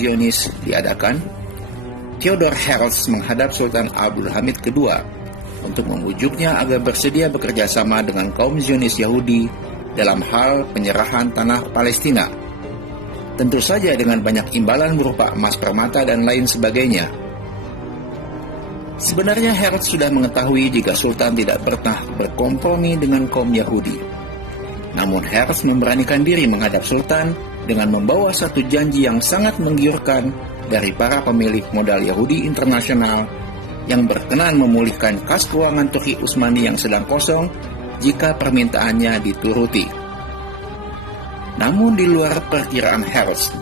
Zionis diadakan, Theodor Herzl menghadap Sultan Abdul Hamid II untuk membujuknya agar bersedia bekerja sama dengan kaum Zionis Yahudi dalam hal penyerahan tanah Palestina. Tentu saja dengan banyak imbalan berupa emas permata dan lain sebagainya. Sebenarnya Herzl sudah mengetahui jika Sultan tidak pernah berkompromi dengan kaum Yahudi. Namun Herzl memberanikan diri menghadap Sultan dengan membawa satu janji yang sangat menggiurkan dari para pemilik modal Yahudi internasional yang berkenan memulihkan kas keuangan Turki Utsmani yang sedang kosong jika permintaannya dituruti. Namun di luar perkiraan Herzl,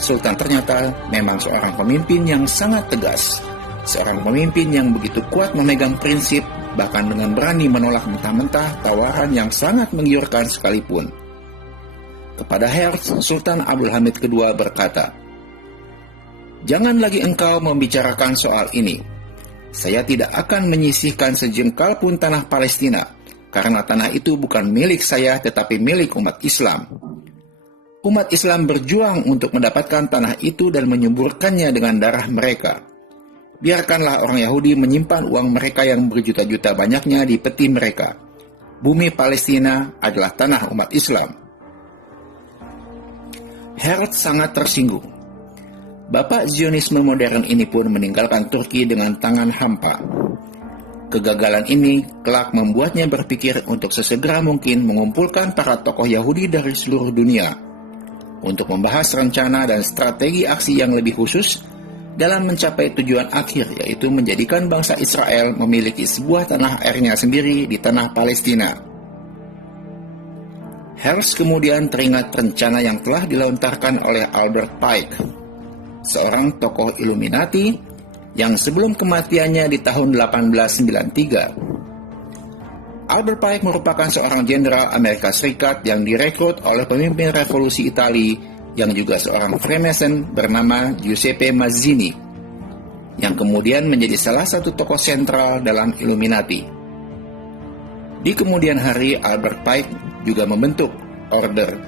Sultan ternyata memang seorang pemimpin yang sangat tegas, seorang pemimpin yang begitu kuat memegang prinsip, bahkan dengan berani menolak mentah-mentah tawaran yang sangat menggiurkan sekalipun. Kepada Herzl, Sultan Abdul Hamid II berkata, "Jangan lagi engkau membicarakan soal ini. Saya tidak akan menyisihkan sejengkal pun tanah Palestina, karena tanah itu bukan milik saya tetapi milik umat Islam. Umat Islam berjuang untuk mendapatkan tanah itu dan menyuburkannya dengan darah mereka. Biarkanlah orang Yahudi menyimpan uang mereka yang berjuta-juta banyaknya di peti mereka. Bumi Palestina adalah tanah umat Islam." Herzl sangat tersinggung. Bapak Zionisme modern ini pun meninggalkan Turki dengan tangan hampa. Kegagalan ini kelak membuatnya berpikir untuk sesegera mungkin mengumpulkan para tokoh Yahudi dari seluruh dunia untuk membahas rencana dan strategi aksi yang lebih khusus dalam mencapai tujuan akhir, yaitu menjadikan bangsa Israel memiliki sebuah tanah airnya sendiri di tanah Palestina. Herzl kemudian teringat rencana yang telah dilontarkan oleh Albert Pike, seorang tokoh Illuminati yang sebelum kematiannya di tahun 1893. Albert Pike merupakan seorang jenderal Amerika Serikat yang direkrut oleh pemimpin revolusi Italia yang juga seorang Freemason bernama Giuseppe Mazzini, yang kemudian menjadi salah satu tokoh sentral dalam Illuminati. Di kemudian hari, Albert Pike juga membentuk Order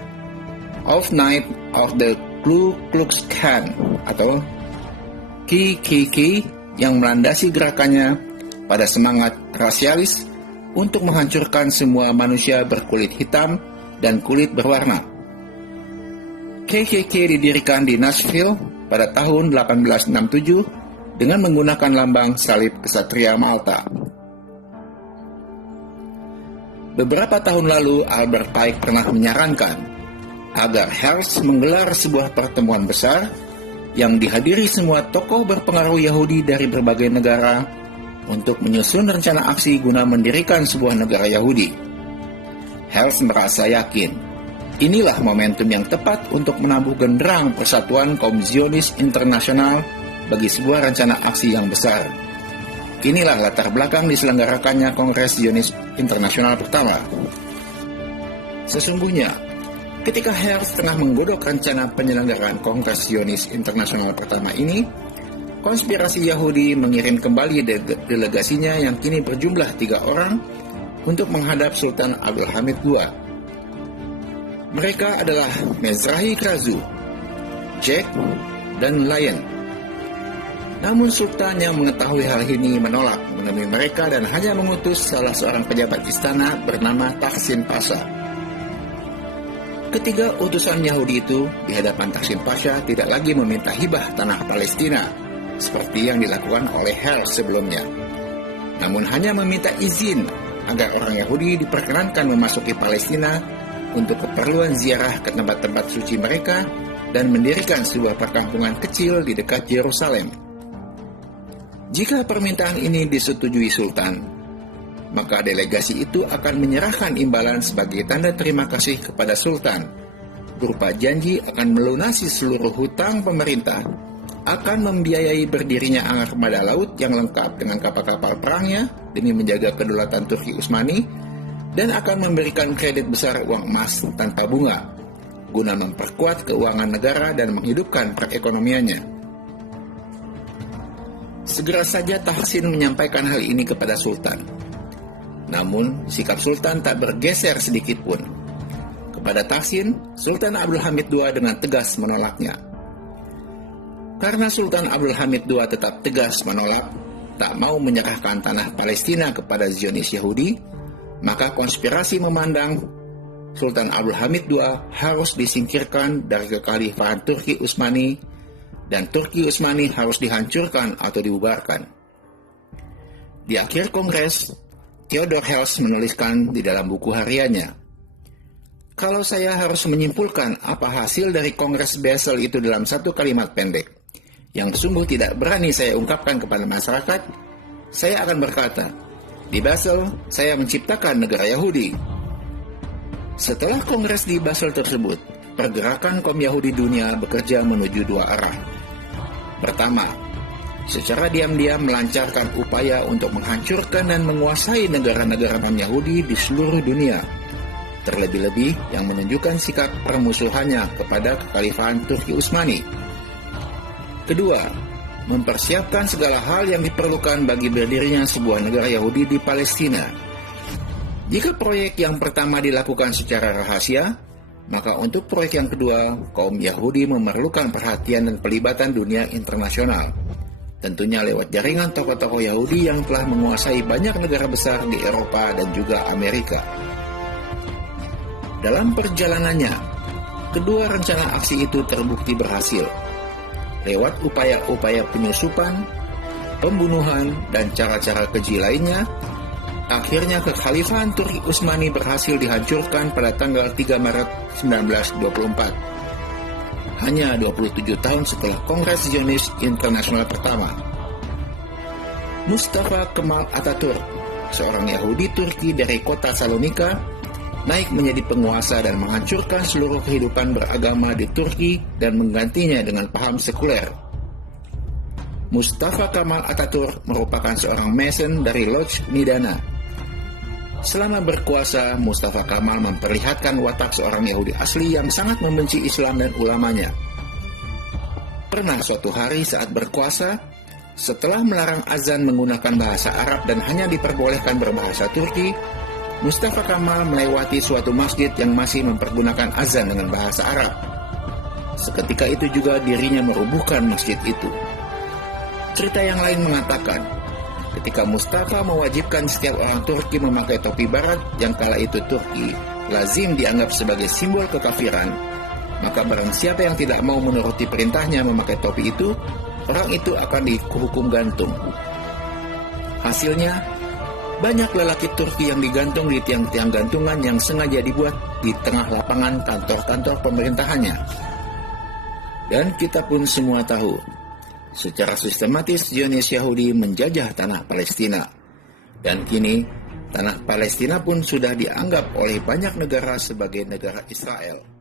of Knights of the Ku Klux Klan atau KKK yang melandasi gerakannya pada semangat rasialis untuk menghancurkan semua manusia berkulit hitam dan kulit berwarna. KKK didirikan di Nashville pada tahun 1867 dengan menggunakan lambang salib kesatria Malta. Beberapa tahun lalu, Albert Pike pernah menyarankan agar Herzl menggelar sebuah pertemuan besar yang dihadiri semua tokoh berpengaruh Yahudi dari berbagai negara untuk menyusun rencana aksi guna mendirikan sebuah negara Yahudi. Herzl merasa yakin, inilah momentum yang tepat untuk menabuh genderang persatuan kaum Zionis internasional bagi sebuah rencana aksi yang besar. Inilah latar belakang diselenggarakannya Kongres Zionis Internasional pertama. Sesungguhnya, ketika Herzl tengah menggodok rencana penyelenggaraan Kongres Zionis Internasional pertama ini, konspirasi Yahudi mengirim kembali delegasinya yang kini berjumlah 3 orang untuk menghadap Sultan Abdul Hamid II. Mereka adalah Mezrahi Krazu, Jack dan lain. Namun sultan yang mengetahui hal ini menolak menemui mereka dan hanya mengutus salah seorang pejabat istana bernama Taksin Pasha. Ketiga utusan Yahudi itu di hadapan Taksin Pasha tidak lagi meminta hibah tanah Palestina seperti yang dilakukan oleh Herzl sebelumnya, namun hanya meminta izin agar orang Yahudi diperkenankan memasuki Palestina untuk keperluan ziarah ke tempat-tempat suci mereka dan mendirikan sebuah perkampungan kecil di dekat Yerusalem. Jika permintaan ini disetujui Sultan, maka delegasi itu akan menyerahkan imbalan sebagai tanda terima kasih kepada Sultan, berupa janji akan melunasi seluruh hutang pemerintah, akan membiayai berdirinya armada laut yang lengkap dengan kapal-kapal perangnya demi menjaga kedaulatan Turki Utsmani, dan akan memberikan kredit besar uang emas tanpa bunga guna memperkuat keuangan negara dan menghidupkan perekonomiannya. Segera saja Taksin menyampaikan hal ini kepada Sultan. Namun sikap Sultan tak bergeser sedikit pun. Kepada Taksin, Sultan Abdul Hamid II dengan tegas menolaknya. Karena Sultan Abdul Hamid II tetap tegas menolak, tak mau menyerahkan tanah Palestina kepada Zionis Yahudi, maka konspirasi memandang Sultan Abdul Hamid II harus disingkirkan dari kekhalifahan Turki Utsmani dan Turki Utsmani harus dihancurkan atau dibubarkan. Di akhir kongres, Theodor Herzl menuliskan di dalam buku hariannya, "Kalau saya harus menyimpulkan apa hasil dari Kongres Basel itu dalam satu kalimat pendek, yang sungguh tidak berani saya ungkapkan kepada masyarakat, saya akan berkata, di Basel saya menciptakan negara Yahudi." Setelah kongres di Basel tersebut, pergerakan kaum Yahudi dunia bekerja menuju dua arah. Pertama, secara diam-diam melancarkan upaya untuk menghancurkan dan menguasai negara-negara non-Yahudi di seluruh dunia, terlebih-lebih yang menunjukkan sikap permusuhannya kepada kekhalifahan Turki Utsmani. Kedua, mempersiapkan segala hal yang diperlukan bagi berdirinya sebuah negara Yahudi di Palestina. Jika proyek yang pertama dilakukan secara rahasia, maka untuk proyek yang kedua, kaum Yahudi memerlukan perhatian dan pelibatan dunia internasional, tentunya lewat jaringan tokoh-tokoh Yahudi yang telah menguasai banyak negara besar di Eropa dan juga Amerika. Dalam perjalanannya, kedua rencana aksi itu terbukti berhasil. Lewat upaya-upaya penyusupan, pembunuhan, dan cara-cara keji lainnya, akhirnya kekhalifahan Turki Utsmani berhasil dihancurkan pada tanggal 3 Maret 1924. Hanya 27 tahun setelah Kongres Zionis Internasional pertama. Mustafa Kemal Atatürk, seorang Yahudi Turki dari kota Salonika, naik menjadi penguasa dan menghancurkan seluruh kehidupan beragama di Turki dan menggantinya dengan paham sekuler. Mustafa Kemal Atatürk merupakan seorang Mason dari Lodz Nidana. Selama berkuasa, Mustafa Kemal memperlihatkan watak seorang Yahudi asli yang sangat membenci Islam dan ulamanya. Pernah suatu hari saat berkuasa, setelah melarang azan menggunakan bahasa Arab dan hanya diperbolehkan berbahasa Turki, Mustafa Kemal melewati suatu masjid yang masih mempergunakan azan dengan bahasa Arab. Seketika itu juga dirinya merubuhkan masjid itu. Cerita yang lain mengatakan, ketika Mustafa mewajibkan setiap orang Turki memakai topi barat yang kala itu Turki lazim dianggap sebagai simbol kekafiran, maka barang siapa yang tidak mau menuruti perintahnya memakai topi itu, orang itu akan dihukum gantung. Hasilnya, banyak lelaki Turki yang digantung di tiang-tiang gantungan yang sengaja dibuat di tengah lapangan kantor-kantor pemerintahannya. Dan kita pun semua tahu, secara sistematis Zionis Yahudi menjajah tanah Palestina. Dan kini, tanah Palestina pun sudah dianggap oleh banyak negara sebagai negara Israel.